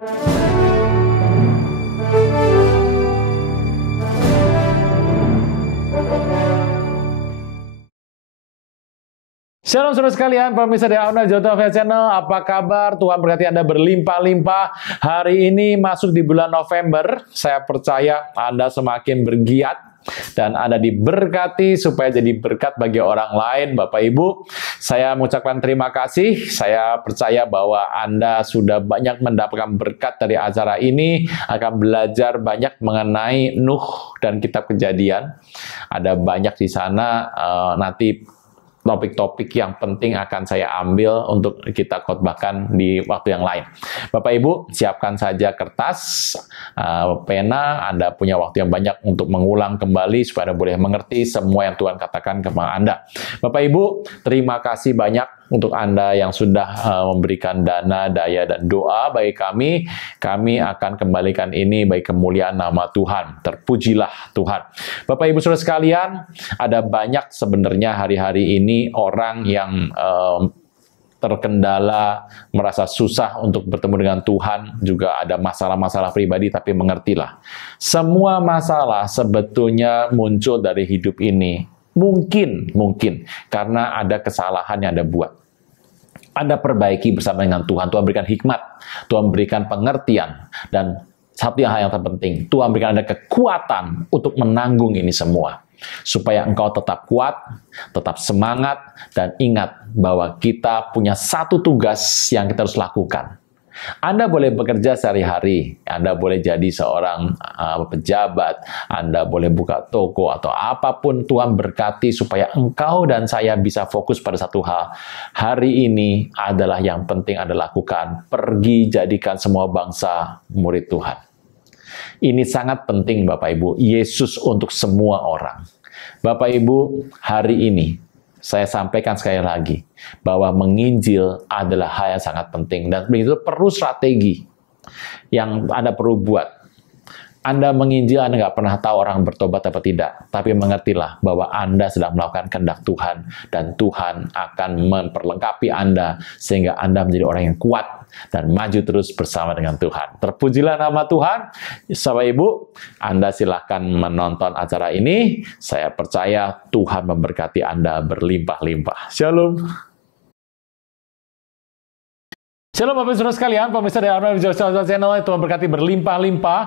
Shalom saudara sekalian, pemirsa dari Auna Jota Channel, apa kabar? Tuhan berkati Anda berlimpah-limpah. Hari ini masuk di bulan November, saya percaya Anda semakin bergiat dan Anda diberkati supaya jadi berkat bagi orang lain. Bapak Ibu, saya mengucapkan terima kasih. Saya percaya bahwa Anda sudah banyak mendapatkan berkat dari acara ini, akan belajar banyak mengenai Nuh dan kitab Kejadian. Ada banyak di sana, nanti topik-topik yang penting akan saya ambil untuk kita khotbahkan di waktu yang lain. Bapak Ibu, siapkan saja kertas, pena, Anda punya waktu yang banyak untuk mengulang kembali supaya Anda boleh mengerti semua yang Tuhan katakan kepada Anda. Bapak Ibu, terima kasih banyak untuk Anda yang sudah memberikan dana, daya, dan doa bagi kami. Kami akan kembalikan ini bagi kemuliaan nama Tuhan. Terpujilah Tuhan. Bapak Ibu Saudara sekalian, ada banyak sebenarnya hari-hari ini orang yang terkendala, merasa susah untuk bertemu dengan Tuhan, juga ada masalah-masalah pribadi, tapi mengertilah. Semua masalah sebetulnya muncul dari hidup ini. Mungkin karena ada kesalahan yang Anda buat. Anda perbaiki bersama dengan Tuhan. Tuhan berikan hikmat, Tuhan berikan pengertian, dan satu hal yang terpenting, Tuhan berikan Anda kekuatan untuk menanggung ini semua. Supaya engkau tetap kuat, tetap semangat, dan ingat bahwa kita punya satu tugas yang kita harus lakukan. Anda boleh bekerja sehari-hari, Anda boleh jadi seorang pejabat, Anda boleh buka toko, atau apapun. Tuhan berkati supaya engkau dan saya bisa fokus pada satu hal. Hari ini adalah yang penting Anda lakukan. Pergi jadikan semua bangsa murid Tuhan. Ini sangat penting Bapak Ibu, Yesus untuk semua orang. Bapak Ibu, hari ini saya sampaikan sekali lagi bahwa menginjil adalah hal yang sangat penting, dan itu perlu strategi yang Anda perlu buat. Anda menginjil, Anda nggak pernah tahu orang bertobat atau tidak, tapi mengertilah bahwa Anda sedang melakukan kehendak Tuhan, dan Tuhan akan memperlengkapi Anda sehingga Anda menjadi orang yang kuat dan maju terus bersama dengan Tuhan. Terpujilah nama Tuhan. Bapak Ibu, Anda silakan menonton acara ini. Saya percaya Tuhan memberkati Anda berlimpah-limpah. Shalom. Shalom Bapak Saudara sekalian, pemirsa dari Auna Jota Channel, Tuhan berkati berlimpah-limpah.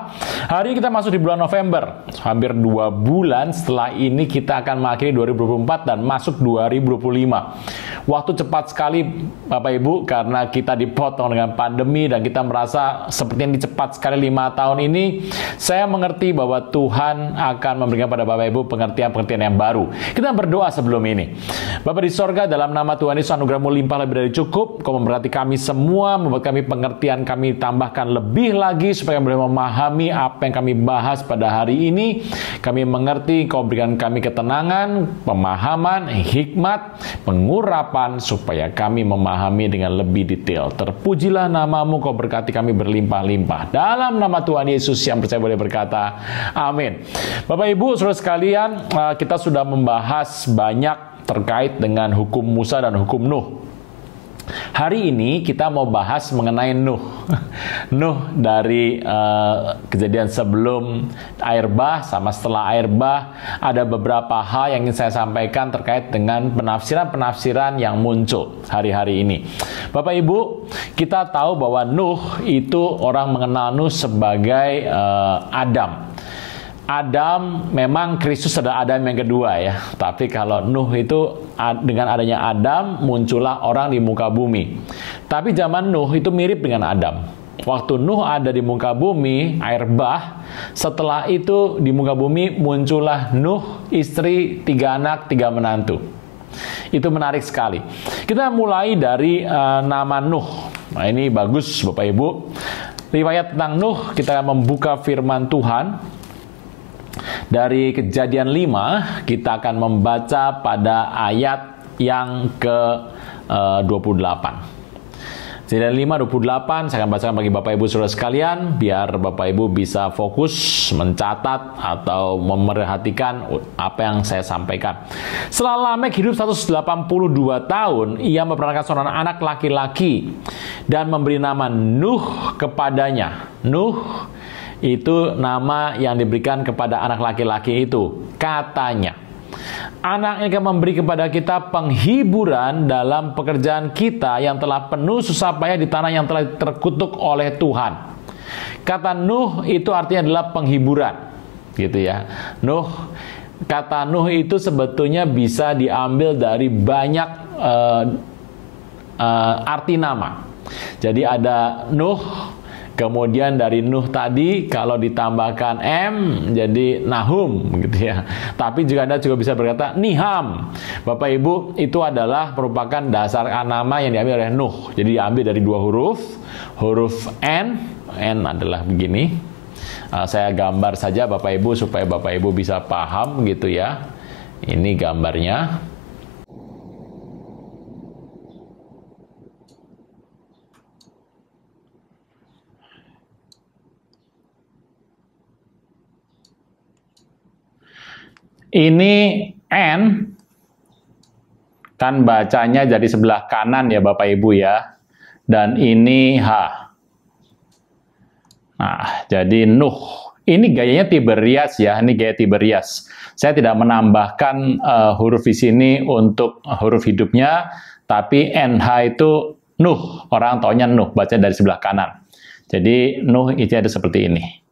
Hari ini kita masuk di bulan November. Hampir 2 bulan setelah ini kita akan mengakhiri 2024 dan masuk 2025. Waktu cepat sekali Bapak Ibu, karena kita dipotong dengan pandemi dan kita merasa seperti yang cepat sekali 5 tahun ini. Saya mengerti bahwa Tuhan akan memberikan pada Bapak Ibu pengertian-pengertian yang baru. Kita berdoa sebelum ini. Bapak di sorga, dalam nama Tuhan Yesus, anugerah-Mu limpah lebih dari cukup. Kau memberkati kami semua, membuat kami pengertian, kami tambahkan lebih lagi supaya boleh memahami apa yang kami bahas pada hari ini. Kami mengerti, Kau berikan kami ketenangan, pemahaman, hikmat, pengurapan, supaya kami memahami dengan lebih detail. Terpujilah nama-Mu, Kau berkati kami berlimpah-limpah. Dalam nama Tuhan Yesus yang percaya boleh berkata, amin. Bapak Ibu, saudara sekalian, kita sudah membahas banyak terkait dengan hukum Musa dan hukum Nuh. Hari ini kita mau bahas mengenai Nuh. Nuh dari kejadian sebelum air bah sama setelah air bah. Ada beberapa hal yang ingin saya sampaikan terkait dengan penafsiran-penafsiran yang muncul hari-hari ini. Bapak Ibu, kita tahu bahwa Nuh itu orang mengenal Nuh sebagai Adam. Adam, memang Kristus adalah Adam yang kedua ya. Tapi kalau Nuh itu dengan adanya Adam muncullah orang di muka bumi. Tapi zaman Nuh itu mirip dengan Adam. Waktu Nuh ada di muka bumi, air bah. Setelah itu di muka bumi muncullah Nuh, istri, 3 anak, 3 menantu. Itu menarik sekali. Kita mulai dari nama Nuh. Nah ini bagus Bapak Ibu. Riwayat tentang Nuh, kita membuka firman Tuhan. Dari Kejadian 5, kita akan membaca pada ayat yang ke-28. Kejadian 5:28 saya akan bacakan bagi Bapak Ibu Saudara sekalian biar Bapak Ibu bisa fokus mencatat atau memerhatikan apa yang saya sampaikan. Setelah Lamek hidup 182 tahun, ia memperanakan seorang anak laki-laki dan memberi nama Nuh kepadanya. Nuh itu nama yang diberikan kepada anak laki-laki itu. Katanya, anak ini akan memberi kepada kita penghiburan dalam pekerjaan kita yang telah penuh susah payah di tanah yang telah terkutuk oleh Tuhan. Kata Nuh itu artinya adalah penghiburan, gitu ya. Kata Nuh itu sebetulnya bisa diambil dari banyak arti nama. Jadi ada Nuh. Kemudian dari Nuh tadi kalau ditambahkan M jadi Nahum gitu ya. Tapi juga Anda juga bisa berkata Niham. Bapak Ibu, itu adalah merupakan dasar nama yang diambil oleh Nuh. Jadi diambil dari dua huruf. Huruf N adalah begini. Saya gambar saja Bapak Ibu supaya Bapak Ibu bisa paham gitu ya. Ini gambarnya. Ini N, kan bacanya jadi sebelah kanan ya Bapak Ibu ya. Dan ini H. Nah, jadi Nuh. Ini gayanya Tiberias ya, ini gaya Tiberias. Saya tidak menambahkan huruf di sini untuk huruf hidupnya, tapi NH itu Nuh. Orang taunya Nuh, baca dari sebelah kanan. Jadi Nuh itu ada seperti ini.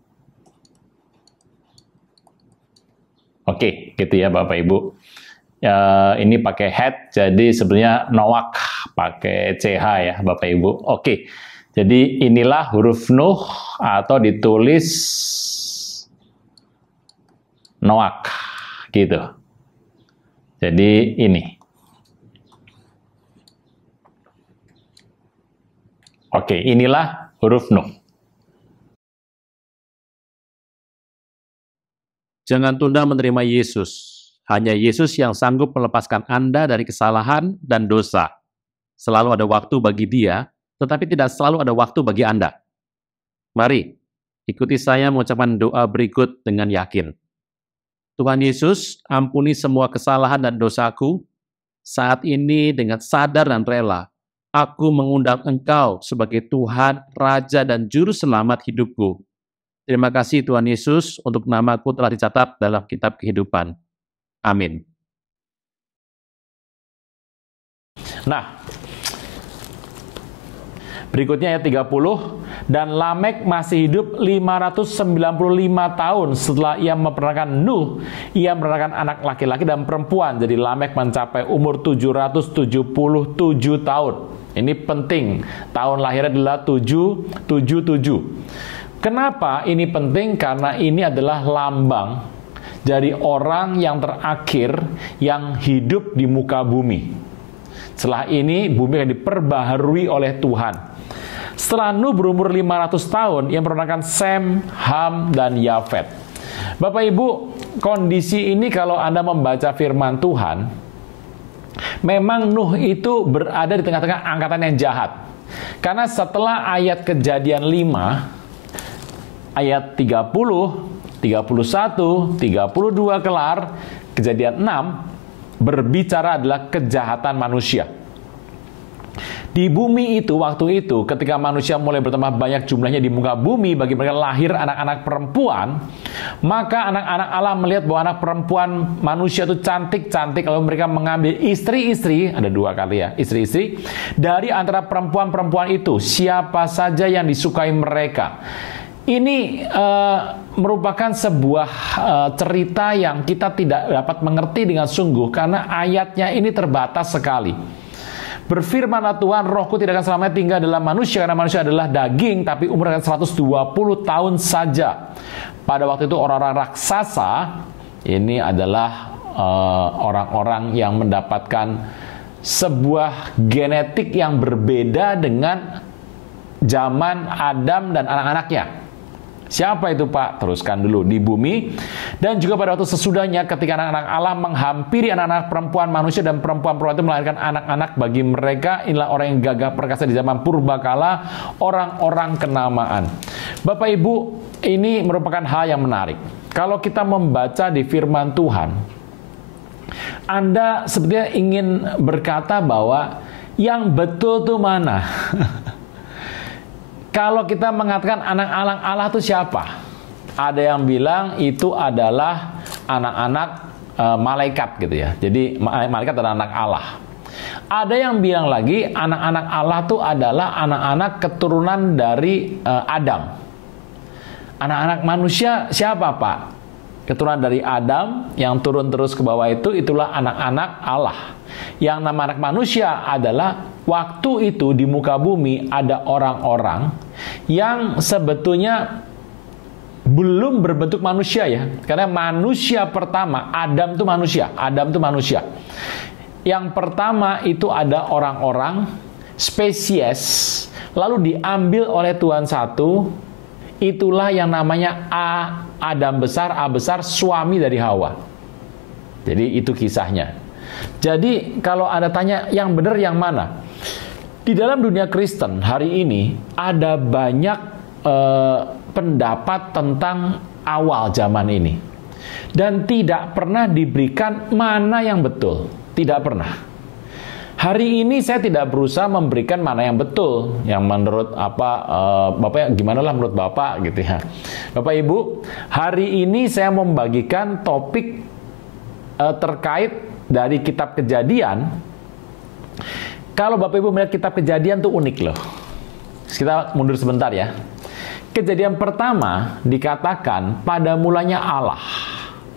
Oke, gitu ya Bapak Ibu. Ini pakai head, jadi sebenarnya Noak pakai CH ya Bapak Ibu. Oke, jadi inilah huruf Nuh atau ditulis Noak, gitu. Jadi ini. Oke, inilah huruf Nuh. Jangan tunda menerima Yesus. Hanya Yesus yang sanggup melepaskan Anda dari kesalahan dan dosa. Selalu ada waktu bagi Dia, tetapi tidak selalu ada waktu bagi Anda. Mari, ikuti saya mengucapkan doa berikut dengan yakin. Tuhan Yesus, ampuni semua kesalahan dan dosaku. Saat ini dengan sadar dan rela, aku mengundang Engkau sebagai Tuhan, Raja, dan Juru Selamat hidupku. Terima kasih Tuhan Yesus untuk namaku telah dicatat dalam kitab kehidupan. Amin. Nah, berikutnya ayat 30. Dan Lamek masih hidup 595 tahun setelah ia memperanakan Nuh. Ia memperanakan anak laki-laki dan perempuan. Jadi Lamek mencapai umur 777 tahun. Ini penting. Tahun lahirnya adalah 777. Kenapa ini penting? Karena ini adalah lambang dari orang yang terakhir yang hidup di muka bumi. Setelah ini, bumi akan diperbaharui oleh Tuhan. Setelah Nuh berumur 500 tahun, ia memperanakan Sem, Ham, dan Yafet. Bapak Ibu, kondisi ini kalau Anda membaca firman Tuhan, memang Nuh itu berada di tengah-tengah angkatan yang jahat. Karena setelah ayat Kejadian 5, ayat 30, 31, 32 kelar, Kejadian 6 berbicara adalah kejahatan manusia. Di bumi itu, waktu itu, ketika manusia mulai bertambah banyak jumlahnya di muka bumi, bagi mereka lahir anak-anak perempuan, maka anak-anak Allah melihat bahwa anak perempuan manusia itu cantik-cantik, lalu mereka mengambil istri-istri, ada dua kali ya, istri-istri, dari antara perempuan-perempuan itu, siapa saja yang disukai mereka. Ini merupakan sebuah cerita yang kita tidak dapat mengerti dengan sungguh karena ayatnya ini terbatas sekali. Berfirmanlah Tuhan, rohku tidak akan selamanya tinggal dalam manusia karena manusia adalah daging, tapi umur akan 120 tahun saja. Pada waktu itu orang-orang raksasa ini adalah orang-orang yang mendapatkan sebuah genetik yang berbeda dengan zaman Adam dan anak-anaknya. Siapa itu Pak? Teruskan dulu. Di bumi dan juga pada waktu sesudahnya ketika anak-anak Allah menghampiri anak-anak perempuan manusia dan perempuan-perempuan itu melahirkan anak-anak bagi mereka. Inilah orang yang gagah perkasa di zaman purbakala, orang-orang kenamaan. Bapak Ibu, ini merupakan hal yang menarik. Kalau kita membaca di firman Tuhan, Anda sebenarnya ingin berkata bahwa yang betul itu mana? Kalau kita mengatakan anak-anak Allah itu siapa? Ada yang bilang itu adalah anak-anak malaikat gitu ya. Jadi malaikat adalah anak Allah. Ada yang bilang lagi anak-anak Allah itu adalah anak-anak keturunan dari Adam. Anak-anak manusia siapa Pak? Keturunan dari Adam yang turun terus ke bawah itulah anak-anak Allah. Yang nama anak manusia adalah waktu itu di muka bumi ada orang-orang yang sebetulnya belum berbentuk manusia ya. Karena manusia pertama, Adam itu manusia. Yang pertama itu ada orang-orang spesies, lalu diambil oleh Tuhan satu, itulah yang namanya Adam besar, A besar, suami dari Hawa. Jadi itu kisahnya. Jadi kalau Anda tanya yang benar yang mana? Di dalam dunia Kristen hari ini ada banyak pendapat tentang awal zaman ini. Dan tidak pernah diberikan mana yang betul. Tidak pernah. Hari ini saya tidak berusaha memberikan mana yang betul, yang menurut Bapak gimana lah menurut Bapak gitu ya. Bapak Ibu, hari ini saya membagikan topik terkait dari kitab Kejadian. Kalau Bapak Ibu melihat kitab Kejadian tuh unik loh. Kita mundur sebentar ya. Kejadian pertama dikatakan pada mulanya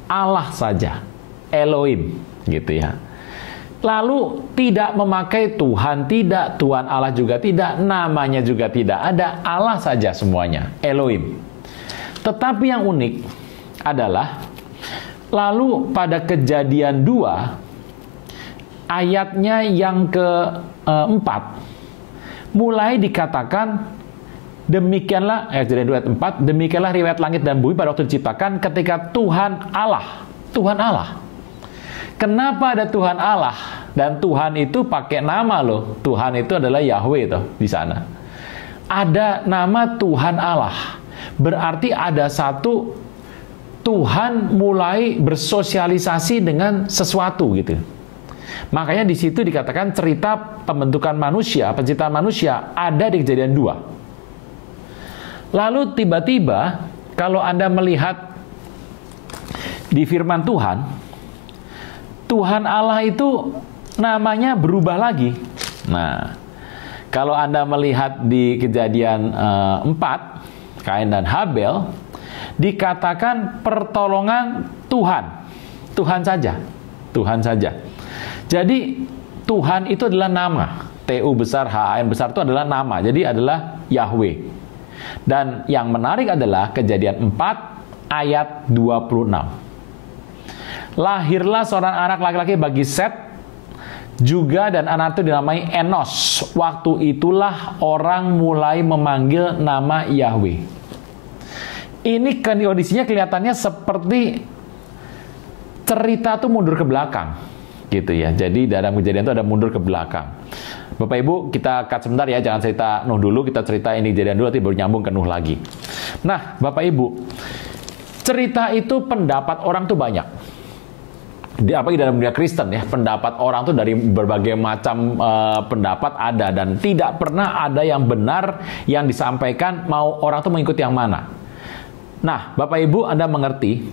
Allah saja, Elohim gitu ya. Lalu tidak memakai Tuhan, tidak Tuhan Allah juga tidak, namanya juga tidak ada, Allah saja semuanya, Elohim. Tetapi yang unik adalah lalu pada Kejadian 2 ayatnya yang ke-4 mulai dikatakan demikianlah Kejadian 2 ayat 4, demikianlah riwayat langit dan bumi pada waktu diciptakan ketika Tuhan Allah. Kenapa ada Tuhan Allah? Dan Tuhan itu pakai nama loh. Tuhan itu adalah Yahweh tuh di sana. Ada nama Tuhan Allah. Berarti ada satu Tuhan mulai bersosialisasi dengan sesuatu gitu. Makanya di situ dikatakan cerita pembentukan manusia, penciptaan manusia ada di Kejadian 2. Lalu tiba-tiba kalau Anda melihat di firman Tuhan Allah itu namanya berubah lagi. Nah, kalau Anda melihat di Kejadian 4, Kain dan Habel, dikatakan pertolongan Tuhan saja. Jadi Tuhan itu adalah nama. TU besar, HAN besar itu adalah nama. Jadi adalah Yahweh. Dan yang menarik adalah Kejadian 4 ayat 26. Lahirlah seorang anak laki-laki bagi Set juga, dan anak itu dinamai Enos. Waktu itulah orang mulai memanggil nama Yahweh. Ini kondisinya kelihatannya seperti cerita tuh mundur ke belakang gitu ya. Jadi dalam Kejadian itu ada mundur ke belakang. Bapak Ibu, kita cut sebentar ya, jangan cerita Nuh dulu, kita cerita ini Kejadian dulu, nanti baru nyambung ke Nuh lagi. Nah, Bapak Ibu, cerita itu pendapat orang tuh banyak. Apalagi dalam dunia Kristen ya, pendapat orang tuh dari berbagai macam pendapat ada, dan tidak pernah ada yang benar yang disampaikan, mau orang tuh mengikuti yang mana. Nah, Bapak Ibu, Anda mengerti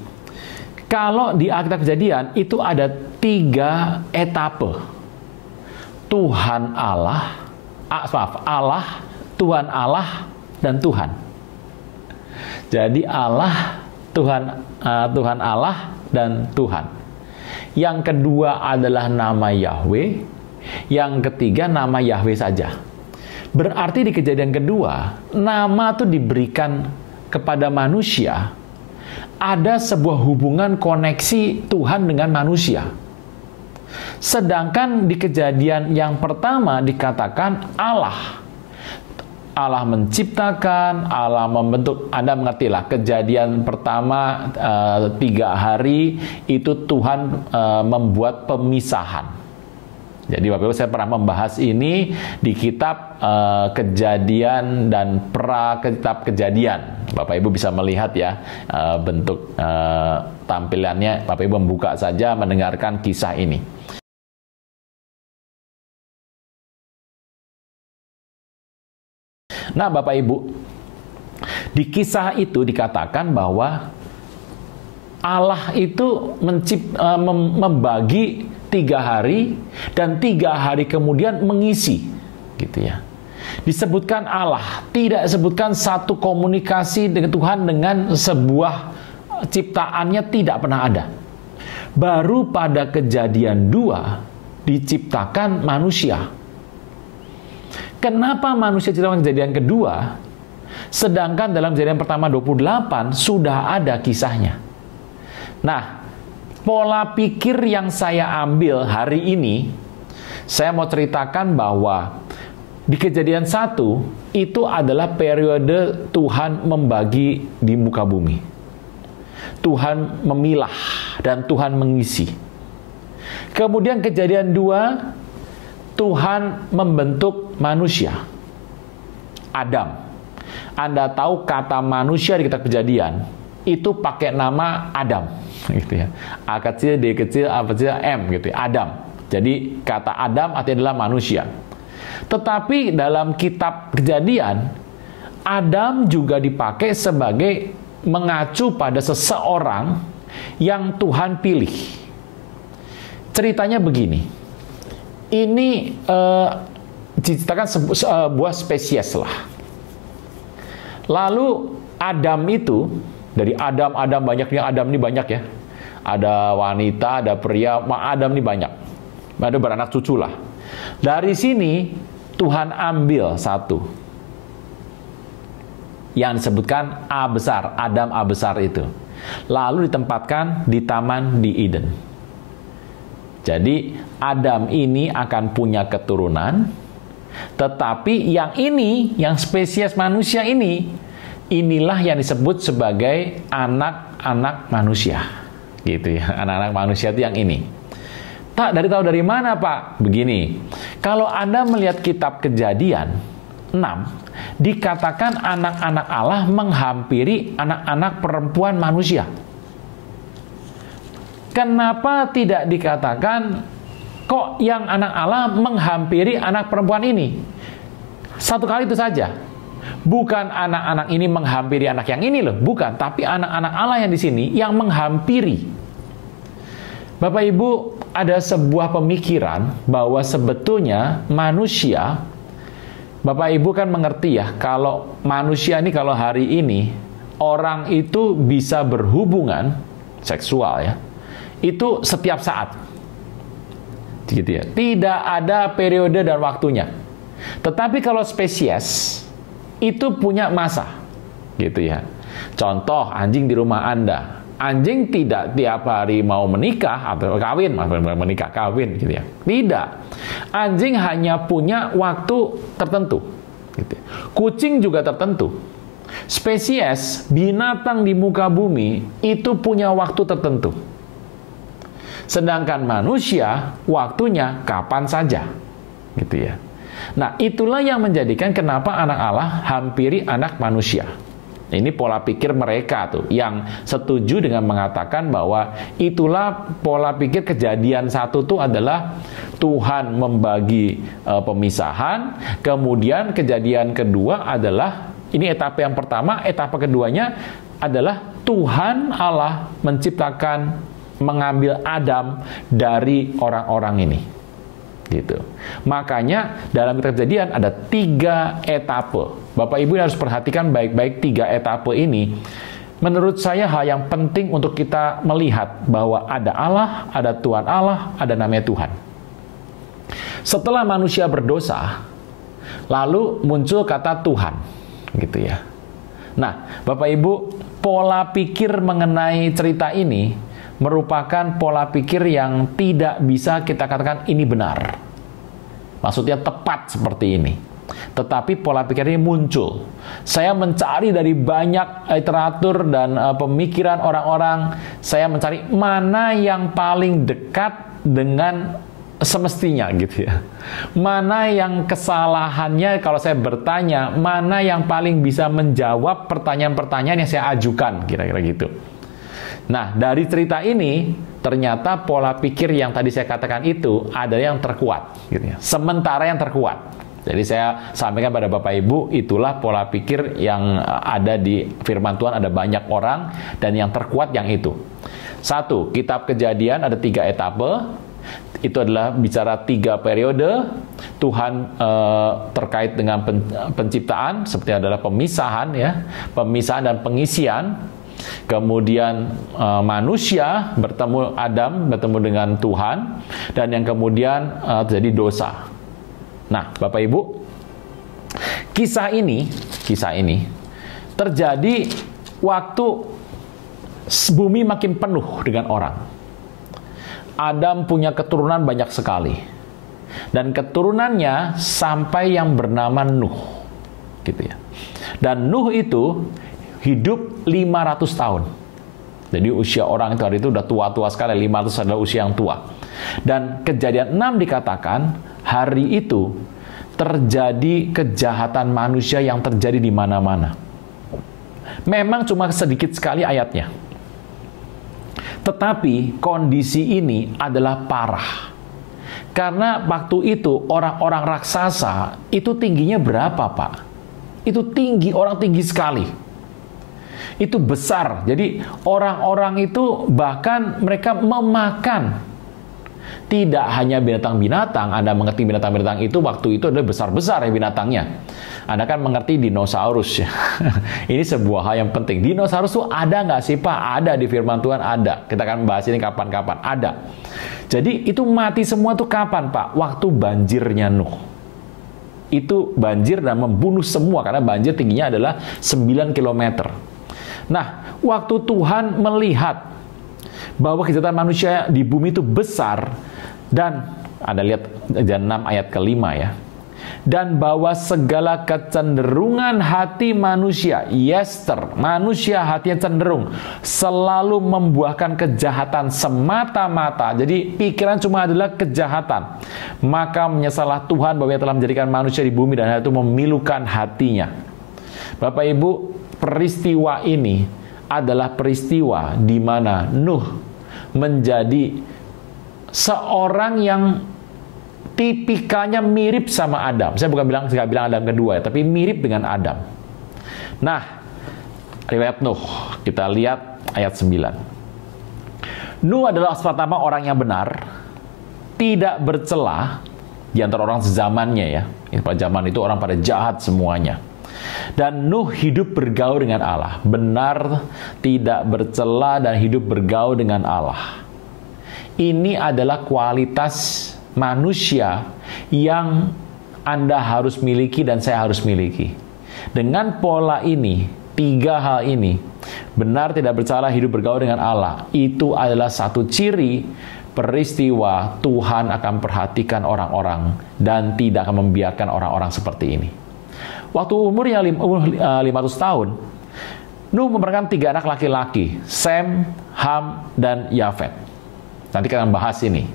kalau di Alkitab Kejadian itu ada 3 etape. Tuhan Allah, Allah, Tuhan Allah, dan Tuhan. Jadi Allah, Tuhan Allah, dan Tuhan. Yang kedua adalah nama Yahweh. Yang ketiga nama Yahweh saja. Berarti di Kejadian kedua, nama itu diberikan kepada manusia. Ada sebuah hubungan koneksi Tuhan dengan manusia. Sedangkan di Kejadian yang pertama dikatakan Allah Allah menciptakan, Allah membentuk. Anda mengertilah, kejadian pertama 3 hari itu Tuhan membuat pemisahan. Jadi Bapak Ibu, saya pernah membahas ini di kitab Kejadian dan Kitab Kejadian. Bapak Ibu bisa melihat ya bentuk tampilannya. Bapak Ibu membuka saja, mendengarkan kisah ini. Nah, Bapak Ibu, di kisah itu dikatakan bahwa Allah itu membagi 3 hari dan 3 hari kemudian mengisi, gitu ya. Disebutkan Allah, tidak disebutkan satu komunikasi dengan Tuhan dengan sebuah ciptaannya tidak pernah ada. Baru pada Kejadian 2 diciptakan manusia. Kenapa manusia diciptakan Kejadian kedua, sedangkan dalam Kejadian pertama 28 sudah ada kisahnya? Nah, pola pikir yang saya ambil hari ini, saya mau ceritakan bahwa di Kejadian 1 itu adalah periode Tuhan membagi di muka bumi. Tuhan memilah dan Tuhan mengisi. Kemudian Kejadian 2, Tuhan membentuk manusia, Adam. Anda tahu kata manusia di kitab Kejadian itu pakai nama Adam, gitu ya. A kecil, D kecil, A kecil, M, gitu ya. Adam. Jadi kata Adam artinya adalah manusia. Tetapi dalam kitab Kejadian, Adam juga dipakai sebagai mengacu pada seseorang yang Tuhan pilih. Ceritanya begini. Ini diceritakan sebuah spesies lah. Lalu Adam itu, dari Adam banyaknya, Adam ini banyak ya. Ada wanita, ada pria, Adam ini banyak. Ada beranak cucu lah. Dari sini Tuhan ambil satu yang disebutkan A besar, Adam A besar itu. Lalu ditempatkan di taman di Eden. Jadi Adam ini akan punya keturunan, tetapi yang ini, yang spesies manusia ini, inilah yang disebut sebagai anak-anak manusia. Gitu ya, anak-anak manusia itu yang ini. Tak tahu dari mana, Pak? Begini, kalau Anda melihat kitab Kejadian 6, dikatakan anak-anak Allah menghampiri anak-anak perempuan manusia. Kenapa tidak dikatakan kok yang anak Allah menghampiri anak perempuan ini? Satu kali itu saja. Bukan anak-anak ini menghampiri anak yang ini loh, bukan. Tapi anak-anak Allah yang di sini yang menghampiri. Bapak Ibu, ada sebuah pemikiran bahwa sebetulnya manusia, Bapak Ibu kan mengerti ya, kalau manusia ini kalau hari ini orang itu bisa berhubungan seksual ya, itu setiap saat, gitu ya. Tidak ada periode dan waktunya. Tetapi kalau spesies itu punya masa, gitu ya. Contoh anjing di rumah Anda, anjing tidak tiap hari mau menikah atau kawin, kawin, gitu ya. Tidak, anjing hanya punya waktu tertentu. Gitu. Kucing juga tertentu. Spesies binatang di muka bumi itu punya waktu tertentu. Sedangkan manusia waktunya kapan saja, gitu ya. Nah, itulah yang menjadikan kenapa anak Allah hampiri anak manusia. Ini pola pikir mereka tuh, yang setuju dengan mengatakan bahwa itulah pola pikir Kejadian 1 itu adalah Tuhan membagi pemisahan, kemudian Kejadian kedua adalah, ini etapa yang pertama, etapa keduanya adalah Tuhan Allah menciptakan, mengambil Adam dari orang-orang ini, gitu. Makanya dalam kitab Kejadian ada 3 etape. Bapak Ibu harus perhatikan baik-baik 3 etape ini. Menurut saya hal yang penting untuk kita melihat bahwa ada Allah, ada Tuhan Allah, ada namanya Tuhan. Setelah manusia berdosa, lalu muncul kata Tuhan, gitu ya. Nah, Bapak Ibu, pola pikir mengenai cerita ini merupakan pola pikir yang tidak bisa kita katakan ini benar. Maksudnya tepat seperti ini. tetapi pola pikir ini muncul. Saya mencari dari banyak literatur dan pemikiran orang-orang, saya mencari mana yang paling dekat dengan semestinya gitu ya. Mana yang kesalahannya kalau saya bertanya, mana yang paling bisa menjawab pertanyaan-pertanyaan yang saya ajukan, kira-kira gitu. Nah, dari cerita ini, ternyata pola pikir yang tadi saya katakan itu ada yang terkuat, gitu ya. Sementara yang terkuat. Jadi saya sampaikan pada Bapak Ibu, itulah pola pikir yang ada di firman Tuhan, ada banyak orang, dan yang terkuat yang itu. Satu, kitab Kejadian ada 3 etape, itu adalah bicara 3 periode, Tuhan terkait dengan penciptaan, seperti adalah pemisahan ya, pemisahan dan pengisian. Kemudian manusia bertemu Adam, bertemu dengan Tuhan, dan yang kemudian terjadi dosa. Nah, Bapak Ibu, kisah ini terjadi waktu bumi makin penuh dengan orang. Adam punya keturunan banyak sekali, dan keturunannya sampai yang bernama Nuh, gitu ya. Dan Nuh itu hidup 500 tahun. Jadi usia orang itu hari itu udah tua-tua sekali, 500 adalah usia yang tua. Dan Kejadian 6 dikatakan, hari itu terjadi kejahatan manusia yang terjadi di mana-mana. Memang cuma sedikit sekali ayatnya. Tetapi kondisi ini adalah parah. Karena waktu itu orang-orang raksasa itu tingginya berapa, Pak? Itu tinggi, orang tinggi sekali. Itu besar. Jadi orang-orang itu bahkan mereka memakan tidak hanya binatang-binatang. Anda mengerti binatang-binatang itu waktu itu adalah besar-besar ya binatangnya. Anda kan mengerti dinosaurus ya. Ini sebuah hal yang penting. Dinosaurus itu ada nggak sih Pak? Ada di firman Tuhan, ada. Kita akan bahas ini kapan-kapan. Ada. Jadi itu mati semua tuh kapan Pak? Waktu banjirnya Nuh. Itu banjir dan membunuh semua karena banjir tingginya adalah 9 km. Nah, waktu Tuhan melihat bahwa kejahatan manusia di bumi itu besar, dan Anda lihat Kejadian 6 ayat ke-5 ya, dan bahwa segala kecenderungan hati manusia, yester, manusia hatinya cenderung, selalu membuahkan kejahatan semata-mata. Jadi pikiran cuma adalah kejahatan. Maka menyesallah Tuhan bahwa Ia telah menjadikan manusia di bumi dan hal itu memilukan hatinya. Bapak Ibu, peristiwa ini adalah peristiwa di mana Nuh menjadi seorang yang tipikalnya mirip sama Adam. Saya bukan bilang Adam kedua ya, tapi mirip dengan Adam. Nah, riwayat Nuh, kita lihat ayat 9. Nuh adalah pertama orang yang benar, tidak bercela di antara orang sezamannya ya. Pada zaman itu orang pada jahat semuanya. Dan Nuh hidup bergaul dengan Allah. Benar, tidak bercela, dan hidup bergaul dengan Allah. Ini adalah kualitas manusia yang Anda harus miliki dan saya harus miliki. Dengan pola ini, 3 hal ini, benar, tidak bercela, hidup bergaul dengan Allah, itu adalah satu ciri peristiwa Tuhan akan perhatikan orang-orang dan tidak akan membiarkan orang-orang seperti ini. Waktu umurnya 500 tahun, Nuh memberikan 3 anak laki-laki, Sem, Ham, dan Yafet. Nanti kita akan bahas ini.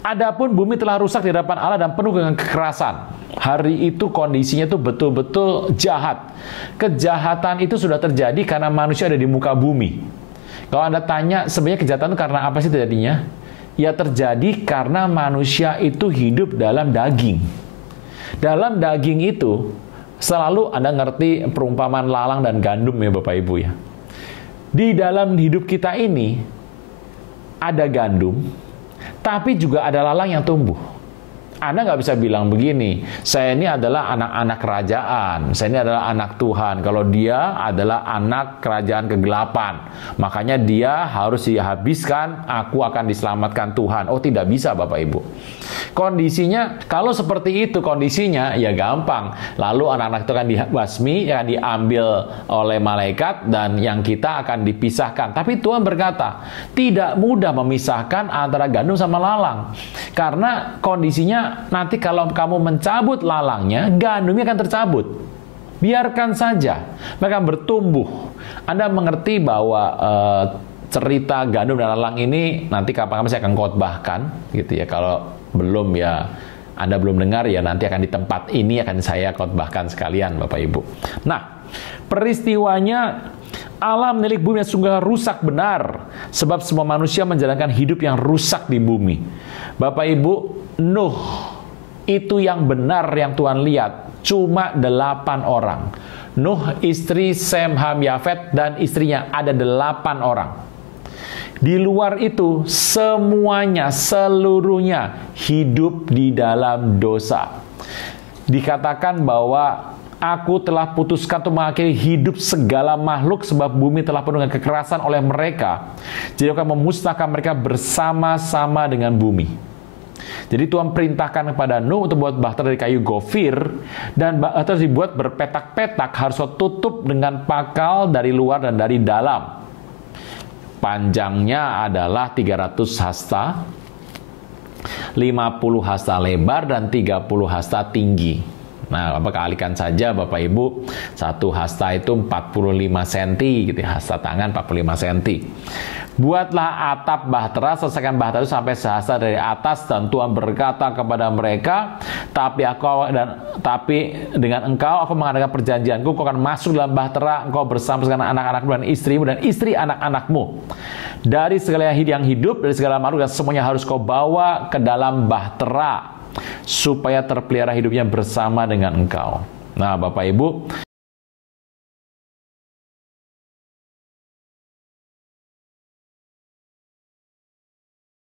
Adapun bumi telah rusak di hadapan Allah dan penuh dengan kekerasan. Hari itu kondisinya itu betul-betul jahat. Kejahatan itu sudah terjadi karena manusia ada di muka bumi. Kalau Anda tanya sebenarnya kejahatan itu karena apa sih terjadinya? Ya terjadi karena manusia itu hidup dalam daging. Dalam daging itu selalu Anda ngerti perumpamaan lalang dan gandum ya Bapak Ibu ya. Di dalam hidup kita ini ada gandum, tapi juga ada lalang yang tumbuh. Anda nggak bisa bilang begini, saya ini adalah anak-anak kerajaan, saya ini adalah anak Tuhan. Kalau dia adalah anak kerajaan kegelapan, makanya dia harus dihabiskan, aku akan diselamatkan Tuhan. Oh tidak bisa Bapak Ibu. Kondisinya, kalau seperti itu kondisinya, ya gampang. Lalu anak-anak itu akan dibasmi, akan diambil oleh malaikat, dan yang kita akan dipisahkan. Tapi Tuhan berkata, tidak mudah memisahkan antara gandum sama lalang. Karena kondisinya Artinya nanti kalau kamu mencabut lalangnya, gandumnya akan tercabut. Biarkan saja, mereka bertumbuh. Anda mengerti bahwa cerita gandum dan lalang ini nanti kapan-kapan saya akan khotbahkan, gitu ya. Kalau belum ya, Anda belum dengar ya, nanti akan di tempat ini akan saya khotbahkan sekalian, Bapak Ibu. Nah, peristiwanya alam milik bumi yang sungguh rusak benar, sebab semua manusia menjalankan hidup yang rusak di bumi. Bapak Ibu, Nuh itu yang benar yang Tuhan lihat, cuma 8 orang. Nuh, istri, Sem, Ham, Yafet, dan istrinya ada 8 orang. Di luar itu semuanya, seluruhnya hidup di dalam dosa. Dikatakan bahwa aku telah putuskan untuk mengakhiri hidup segala makhluk sebab bumi telah penuh dengan kekerasan oleh mereka. Jadi aku akan memusnahkan mereka bersama-sama dengan bumi. Jadi Tuhan perintahkan kepada Nuh untuk buat bahtera dari kayu gofir, dan bahtera dibuat berpetak-petak, harus tutup dengan pakal dari luar dan dari dalam. Panjangnya adalah 300 hasta, 50 hasta lebar, dan 30 hasta tinggi. Nah, Bapak kalikan saja Bapak Ibu, 1 hasta itu 45 cm, gitu ya. Hasta tangan 45 cm. Buatlah atap bahtera, selesaikan bahtera itu sampai sehasta dari atas, dan Tuhan berkata kepada mereka, tapi dengan engkau aku mengadakan perjanjianku, kau akan masuk dalam bahtera, engkau bersama dengan anak-anakmu dan istrimu dan istri anak-anakmu. Dari segala yang hidup, dari segala makhluk, dan semuanya harus kau bawa ke dalam bahtera, supaya terpelihara hidupnya bersama dengan engkau. Nah, Bapak Ibu,